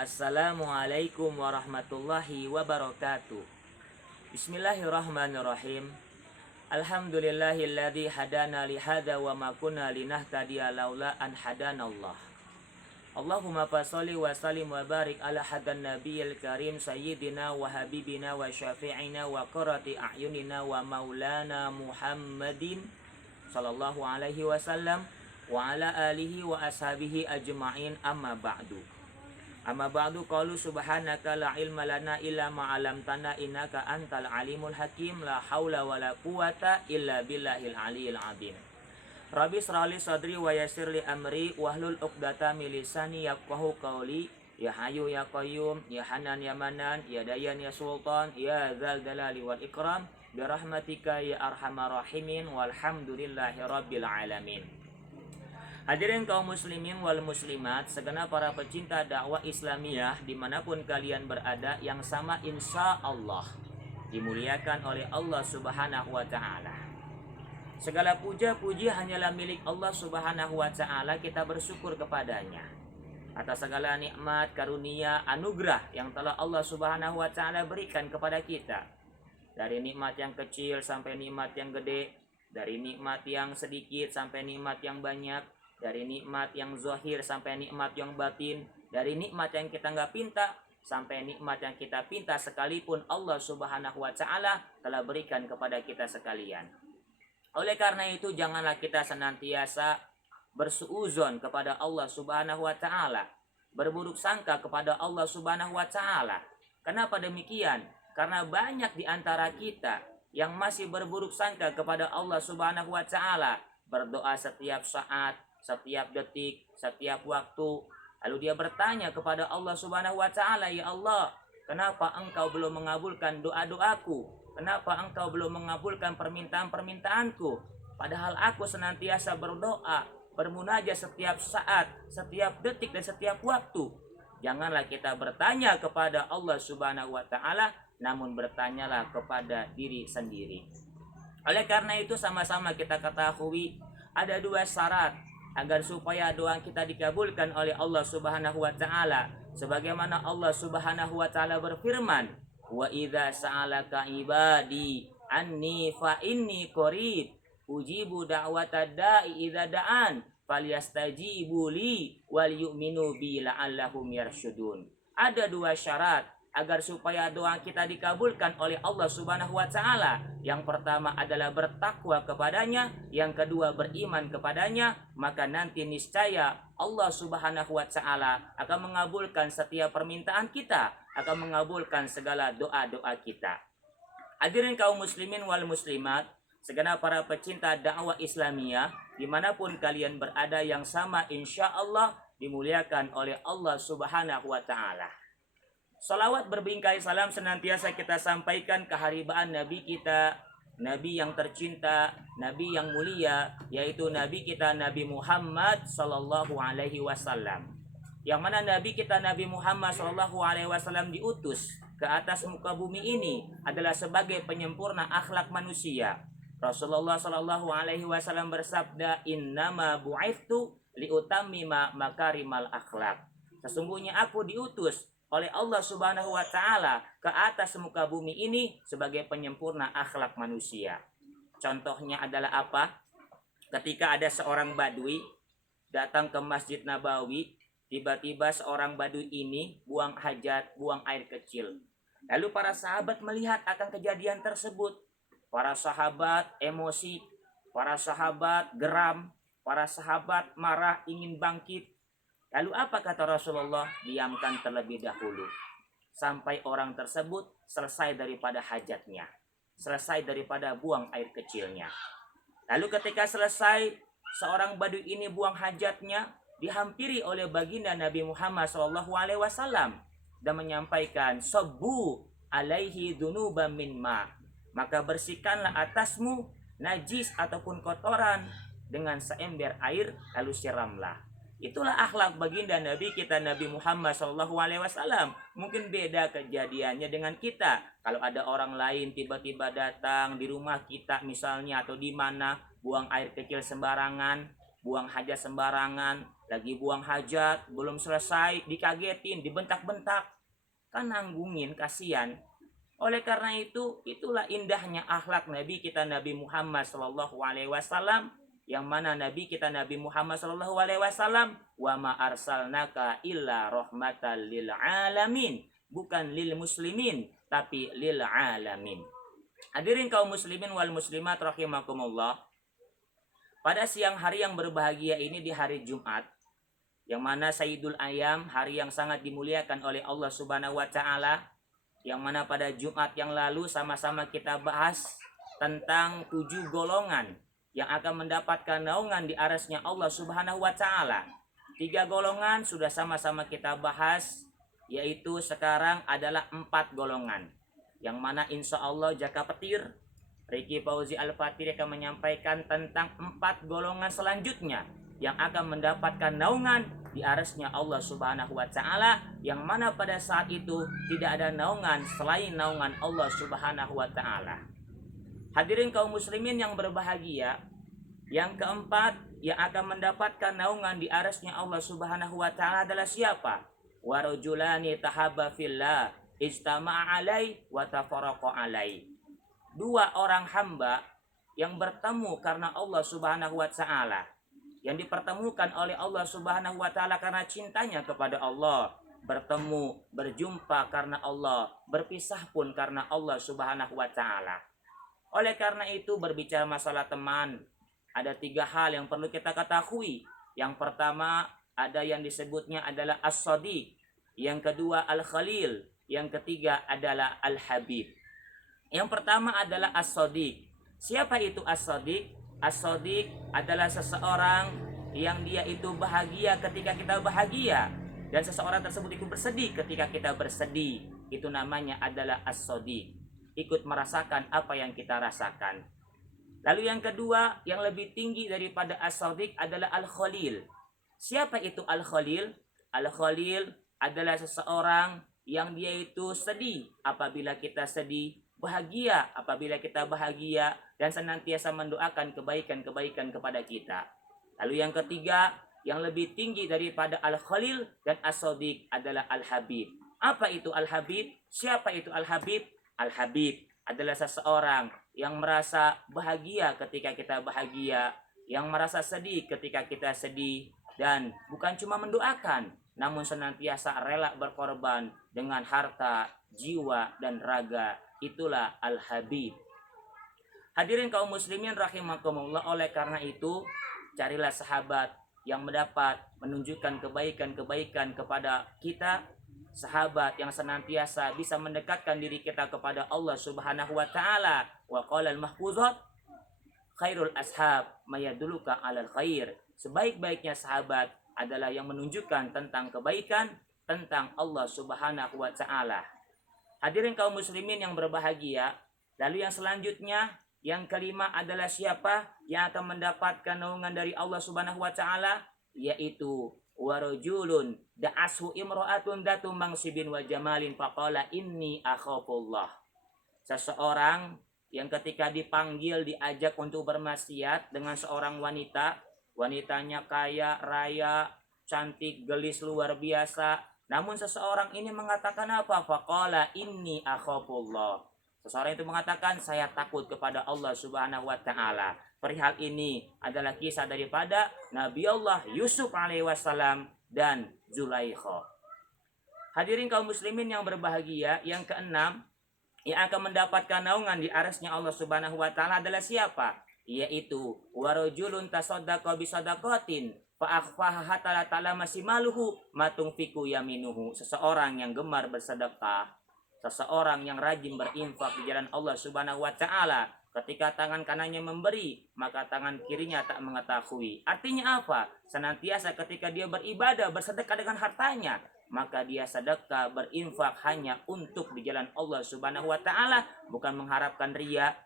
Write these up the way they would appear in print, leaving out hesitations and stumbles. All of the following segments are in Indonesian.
Assalamualaikum warahmatullahi wabarakatuh. Bismillahirrahmanirrahim. Alhamdulillahilladzi hadana lihada wa ma kunna linahtadiya laula an hadanallah. Allahumma fasholli wa sallim wa barik ala hadan nabiyil karim sayyidina wa habibina wa syafi'ina wa qurrati a'yunina wa maulana Muhammadin sallallahu alaihi wasallam wa ala alihi wa ashabihi ajma'in, amma ba'du. Amma ba'du, qalu subhanaka la ilma lana illa ma 'allamtana innaka antal alimul hakim, la haula wala quwata illa billahil aliyil azim. Rabbi shrah li sadri wa yassir li amri wahlul 'uqdatam min lisani yafqahu qawli. Ya Hayyu ya Qayyum ya Hanan ya Manan ya Dayan ya Sultan ya Dzal Jalali wal Ikram bi rahmatika ya arhamar rahimin walhamdulillahi rabbil alamin. Hadirin kaum muslimin wal muslimat, segenap para pecinta dakwah Islamiyah dimanapun kalian berada, yang sama insya Allah dimuliakan oleh Allah subhanahu wa ta'ala. Segala puja-puji hanyalah milik Allah subhanahu wa ta'ala. Kita bersyukur kepadanya atas segala nikmat, karunia, anugerah yang telah Allah subhanahu wa ta'ala berikan kepada kita. Dari nikmat yang kecil sampai nikmat yang gede, dari nikmat yang sedikit sampai nikmat yang banyak, dari nikmat yang zahir sampai nikmat yang batin, dari nikmat yang kita nggak pinta sampai nikmat yang kita pinta sekalipun Allah subhanahu wa ta'ala telah berikan kepada kita sekalian. Oleh karena itu, janganlah kita senantiasa bersuuzon kepada Allah subhanahu wa ta'ala, berburuk sangka kepada Allah subhanahu wa ta'ala. Kenapa demikian? Karena banyak di antara kita yang masih berburuk sangka kepada Allah subhanahu wa ta'ala, berdoa setiap saat, setiap detik, setiap waktu. Lalu dia bertanya kepada Allah subhanahu wa ta'ala, ya Allah, kenapa engkau belum mengabulkan doa-doaku? Kenapa engkau belum mengabulkan permintaan-permintaanku? Padahal aku senantiasa berdoa, bermunajat setiap saat, setiap detik, dan setiap waktu. Janganlah kita bertanya kepada Allah subhanahu wa ta'ala, namun bertanyalah kepada diri sendiri. Oleh karena itu, sama-sama kita ketahui ada dua syarat agar supaya doa kita dikabulkan oleh Allah subhanahu wa ta'ala. Sebagaimana Allah subhanahu wa ta'ala berfirman, wa idza sa'alaka ibadi anni fa inni qarib ujibu da'watad da'i idza da'an falyastajibu li wal yu'minu bi la'allahum yarsyudun. Ada dua syarat agar supaya doa kita dikabulkan oleh Allah subhanahu wa ta'ala. Yang pertama adalah bertakwa kepadanya, yang kedua beriman kepadanya. Maka nanti niscaya Allah subhanahu wa ta'ala akan mengabulkan setiap permintaan kita, akan mengabulkan segala doa-doa kita. Hadirin kaum muslimin wal muslimat, segenap para pecinta dakwah Islamiyah dimanapun kalian berada, yang sama insya Allah dimuliakan oleh Allah subhanahu wa ta'ala. Salawat berbingkai salam senantiasa kita sampaikan keharibaan Nabi kita, Nabi yang tercinta, Nabi yang mulia, yaitu Nabi kita Nabi Muhammad sallallahu alaihi wasallam. Yang mana Nabi kita Nabi Muhammad sallallahu alaihi wasallam diutus ke atas muka bumi ini adalah sebagai penyempurna akhlak manusia. Rasulullah sallallahu alaihi wasallam bersabda, "Innama bu'ithtu liutammima makarimal akhlak." Sesungguhnya aku diutus oleh Allah subhanahu wa ta'ala ke atas muka bumi ini sebagai penyempurna akhlak manusia. Contohnya adalah apa? Ketika ada seorang badui datang ke Masjid Nabawi, tiba-tiba seorang badui ini buang hajat, buang air kecil. Lalu para sahabat melihat akan kejadian tersebut. Para sahabat emosi, para sahabat geram, para sahabat marah, ingin bangkit. Lalu apa kata Rasulullah? Diamkan terlebih dahulu sampai orang tersebut selesai daripada hajatnya, selesai daripada buang air kecilnya. Lalu ketika selesai seorang badui ini buang hajatnya, dihampiri oleh baginda Nabi Muhammad SAW dan menyampaikan, "Sabbu alaihi dzunuban min ma." Maka bersihkanlah atasmu najis ataupun kotoran dengan seember air, lalu siramlah. Itulah akhlak baginda Nabi kita Nabi Muhammad SAW. Mungkin beda kejadiannya dengan kita. Kalau ada orang lain tiba-tiba datang di rumah kita misalnya, atau di mana buang air kecil sembarangan, buang hajat sembarangan, lagi buang hajat, belum selesai, dikagetin, dibentak-bentak. Kan nanggungin, kasihan. Oleh karena itu, itulah indahnya akhlak Nabi kita Nabi Muhammad Shallallahu Alaihi Wasallam, yang mana Nabi kita Nabi Muhammad Shallallahu Alaihi Wasallam, wa ma arsalnaka illa rahmatan lil alamin, bukan lil muslimin, tapi lil alamin. Hadirin kaum muslimin wal muslimat rahimakumullah. Pada siang hari yang berbahagia ini, di hari Jumat, yang mana Sayyidul Ayyam, hari yang sangat dimuliakan oleh Allah Subhanahu wa taala, yang mana pada Jumat yang lalu sama-sama kita bahas tentang 7 golongan yang akan mendapatkan naungan di arasnya Allah Subhanahu wa taala. 3 golongan sudah sama-sama kita bahas, yaitu sekarang adalah 4 golongan, yang mana insya Allah Jaka Petir, Ricky Fauzi Al-Fatih akan menyampaikan tentang 4 golongan selanjutnya yang akan mendapatkan naungan di arasnya Allah Subhanahu wa taala, yang mana pada saat itu tidak ada naungan selain naungan Allah Subhanahu wa taala. Hadirin kaum muslimin yang berbahagia, yang keempat yang akan mendapatkan naungan di arasnya Allah Subhanahu wa taala adalah siapa? Wa rajulani tahabba fillah ijtama'a alai wa tafaraqa alai. 2 orang hamba yang bertemu karena Allah Subhanahu wa taala, yang dipertemukan oleh Allah Subhanahu wa taala karena cintanya kepada Allah, bertemu, berjumpa karena Allah, berpisah pun karena Allah Subhanahu wa taala. Oleh karena itu, berbicara masalah teman, ada 3 hal yang perlu kita ketahui. Yang pertama, ada yang disebutnya adalah as-sadiq, yang kedua al-khalil, yang ketiga adalah al-habib. Yang pertama adalah as-sadiq. Siapa itu as-sadiq? As-sadiq adalah seseorang yang dia itu bahagia ketika kita bahagia, dan seseorang tersebut ikut bersedih ketika kita bersedih. Itu namanya adalah as-sadiq, ikut merasakan apa yang kita rasakan. Lalu yang kedua, yang lebih tinggi daripada as-sadiq adalah al-khalil. Siapa itu al-khalil? Al-khalil adalah seseorang yang dia itu sedih apabila kita sedih, bahagia apabila kita bahagia, dan senantiasa mendoakan kebaikan-kebaikan kepada kita. Lalu yang ketiga, yang lebih tinggi daripada al-khalil dan as-sadiq adalah al-habib. Apa itu al-habib? Siapa itu al-habib? Al-habib adalah seseorang yang merasa bahagia ketika kita bahagia, yang merasa sedih ketika kita sedih, dan bukan cuma mendoakan, namun senantiasa rela berkorban dengan harta, jiwa, dan raga. Itulah al-habib. Hadirin kaum muslimin rahimakumullah, oleh karena itu carilah sahabat yang mendapat menunjukkan kebaikan-kebaikan kepada kita, sahabat yang senantiasa bisa mendekatkan diri kita kepada Allah Subhanahu wa taala. Wa qala al-mahfuzat khairul ashab mayaduluka alal khair. Sebaik-baiknya sahabat adalah yang menunjukkan tentang kebaikan, tentang Allah Subhanahu wa taala. Hadirin kaum muslimin yang berbahagia, lalu yang selanjutnya, yang kelima adalah siapa yang akan mendapatkan naungan dari Allah Subhanahu wa taala? Yaitu warajulun da'ashu imra'atun datu mangsibin wa jamalin faqala inni akhafullah. Seseorang yang ketika dipanggil, diajak untuk bermaksiat dengan seorang wanita, wanitanya kaya, raya, cantik, gelis, luar biasa, namun seseorang ini mengatakan apa? Faqala inni akhafullah. Seseorang itu mengatakan, saya takut kepada Allah Subhanahu wa taala. Perihal ini adalah kisah daripada Nabi Allah Yusuf alaihi wasallam dan Zulaikha. Hadirin kaum muslimin yang berbahagia, yang keenam yang akan mendapatkan naungan di arasnya Allah Subhanahu wa taala adalah siapa? Yaitu warajulun tasaddaqa bi sadaqatin fa akhfaha hatta la ta'lama simaluhu matunfiku yaminuhu. Seseorang yang gemar bersedekah, seseorang yang rajin berinfak di jalan Allah Subhanahu wa taala, ketika tangan kanannya memberi, maka tangan kirinya tak mengetahui. Artinya apa? Senantiasa ketika dia beribadah, bersedekah dengan hartanya, maka dia sedekah, berinfak hanya untuk di jalan Allah Subhanahu wa taala, bukan mengharapkan riya,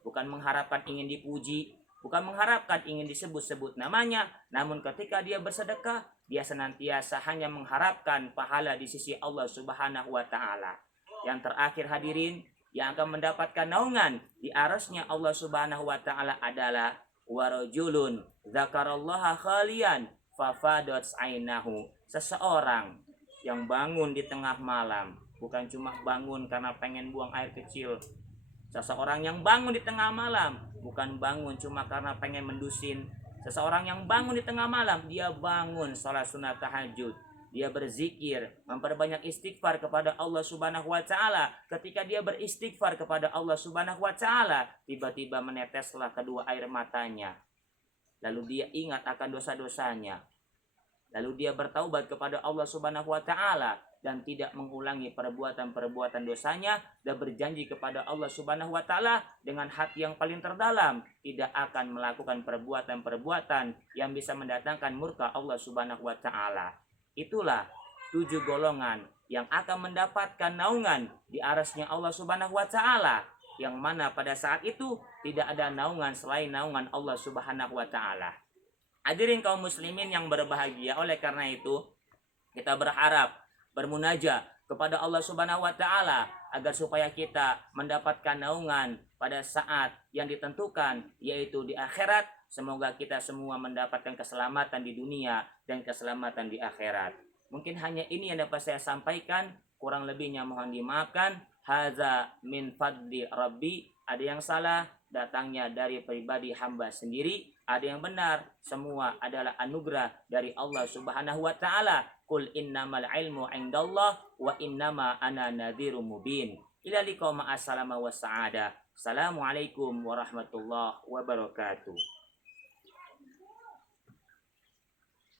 bukan mengharapkan ingin dipuji, bukan mengharapkan ingin disebut-sebut namanya, namun ketika dia bersedekah, dia senantiasa hanya mengharapkan pahala di sisi Allah Subhanahu wa taala. Yang terakhir hadirin, yang akan mendapatkan naungan di arasnya Allah Subhanahu wa taala adalah wa rajulun dzakarallaha khalian fafadat ainahu. Seseorang yang bangun di tengah malam, bukan cuma bangun karena pengen buang air kecil. Seseorang yang bangun di tengah malam bukan bangun cuma karena pengen mendusin. Seseorang yang bangun di tengah malam, dia bangun sholat sunat tahajud, dia berzikir, memperbanyak istighfar kepada Allah Subhanahu wa taala. Ketika dia beristighfar kepada Allah Subhanahu wa taala, tiba-tiba meneteslah kedua air matanya. Lalu dia ingat akan dosa-dosanya. Lalu dia bertaubat kepada Allah Subhanahu wa taala dan tidak mengulangi perbuatan-perbuatan dosanya, dan berjanji kepada Allah Subhanahu wa taala dengan hati yang paling terdalam tidak akan melakukan perbuatan-perbuatan yang bisa mendatangkan murka Allah Subhanahu wa taala. Itulah 7 golongan yang akan mendapatkan naungan di arasnya Allah Subhanahu wa taala, yang mana pada saat itu tidak ada naungan selain naungan Allah Subhanahu wa taala. Hadirin kaum muslimin yang berbahagia, oleh karena itu kita berharap, bermunajat kepada Allah Subhanahu wa taala agar supaya kita mendapatkan naungan pada saat yang ditentukan, yaitu di akhirat. Semoga kita semua mendapatkan keselamatan di dunia dan keselamatan di akhirat. Mungkin hanya ini yang dapat saya sampaikan, kurang lebihnya mohon dimaafkan. Hadza min fadli rabbi. Ada yang salah, datangnya dari pribadi hamba sendiri. Ada yang benar, semua adalah anugerah dari Allah Subhanahu wa taala. Qul innamal ilmu indallah wa innama ana nadhirum mubin. Ila liqa ma'as salama was sa'ada. Assalamualaikum warahmatullahi wabarakatuh.